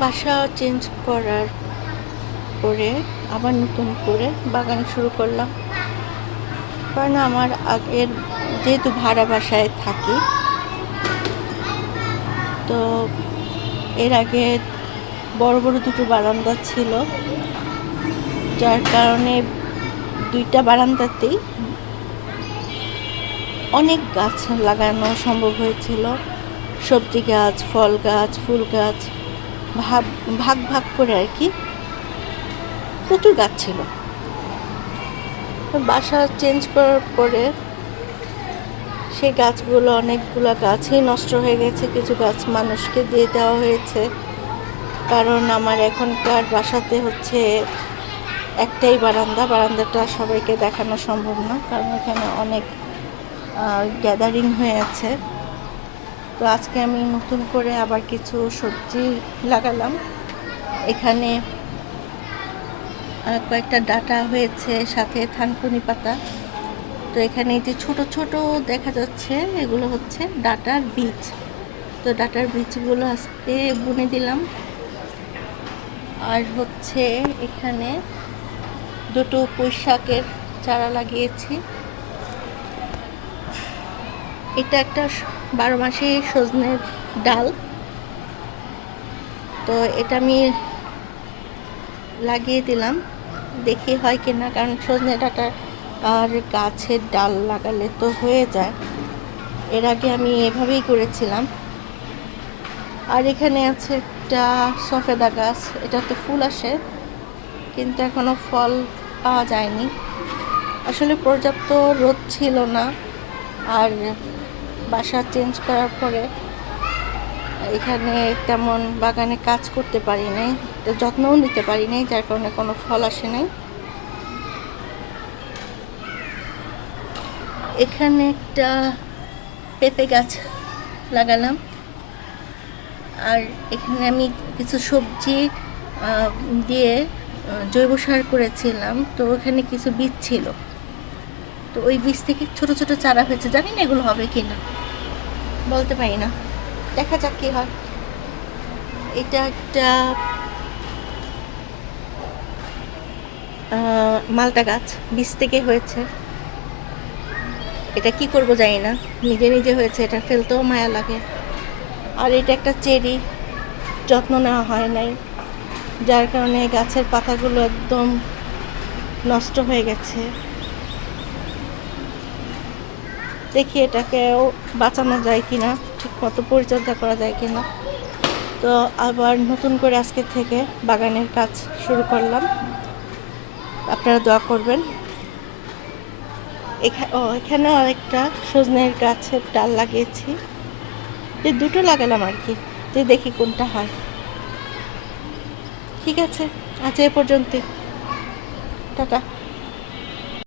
বাসা চেঞ্জ করার পরে আবার নতুন করে বাগান শুরু করলাম। কারণ আমার আগের যেহেতু ভাড়া বাসায় থাকি, তো এর আগে বড় বড় দুটো বারান্দা ছিল, যার কারণে দুইটা বারান্দাতেই অনেক গাছ লাগানো সম্ভব হয়েছিল। সবজি গাছ, ফল গাছ, ফুল গাছ, ভাগ ভাগ করে আর কি, প্রচুর গাছ ছিল। বাসা চেঞ্জ করার পরে সেই গাছগুলো, অনেকগুলো গাছই নষ্ট হয়ে গেছে। কিছু গাছ মানুষকে দিয়ে দেওয়া হয়েছে, কারণ আমার এখনকার বাসাতে হচ্ছে একটাই বারান্দাটা সবাইকে দেখানো সম্ভব না, কারণ এখানে অনেক গ্যাদারিং হয়ে আছে। তো আজকে আমি নতুন করে আবার কিছু সবজি লাগালাম। এখানে কয়েকটা ডাঁটা হয়েছে, সাথে থানকুনি পাতা। তো এখানে যে ছোট ছোট দেখা যাচ্ছে, এগুলো হচ্ছে ডাঁটার বীজ। তো ডাঁটার বীজগুলো আজকে বুনে দিলাম। আর হচ্ছে এখানে দুটো পুঁই শাকের চারা লাগিয়েছি। এটা একটা 12 মাসে সজনের ডাল। তো এটা আমি লাগিয়ে দিলাম, দেখি হয় কিনা, কারণ সজনে ডাঁটা আর গাছের ডাল লাগালে তো হয়ে যায়। এর আগে আমি এভাবেই করেছিলাম। আর এখানে আছে একটা সফেদা গাছ, এটাতে ফুল আসে কিন্তু এখনো ফল পাওয়া যায়নি। আসলে পর্যাপ্ত রোদ ছিল না, আর বাসা চেঞ্জ করার পরে এখানে তেমন বাগানে কাজ করতে পারি নাই, যত্নও নিতে পারি নাই, যার কারণে কোনো ফল আসে নাই। এখানে একটা পেঁপে গাছ লাগালাম। আর এখানে আমি কিছু সবজি দিয়ে জৈব সার করেছিলাম। তো ওখানে কিছু বীজ ছিল, তো ওই বীজ থেকে ছোট ছোট চারা হয়েছে। জানি না এগুলো হবে কিনা, বলতে পারি না, দেখা যাক কি হয়। এটা একটা মালটা গাছ, বীজ থেকে হয়েছে। এটা কি করব জানি না, নিজে নিজে হয়েছে, এটা ফেলতেও মায়া লাগে। আর এটা একটা চেরি, যত্ন নেওয়া হয় নাই, যার কারণে গাছের পাতাগুলো একদম নষ্ট হয়ে গেছে। দেখি এটাকেও বাঁচানো যায় কিনা, ঠিক মতো পরিচর্যা করা যায় কিনা। তো আবার নতুন করে আজকে থেকে বাগানের কাজ শুরু করলাম। আপনারা দোয়া করবেন। এখানে আরেকটা সজনের গাছের ডাল লাগিয়েছি, যে দুটো লাগালাম আর কি, যে দেখি কোনটা হয়। ঠিক আছে, আজ এ পর্যন্তই, টাটা।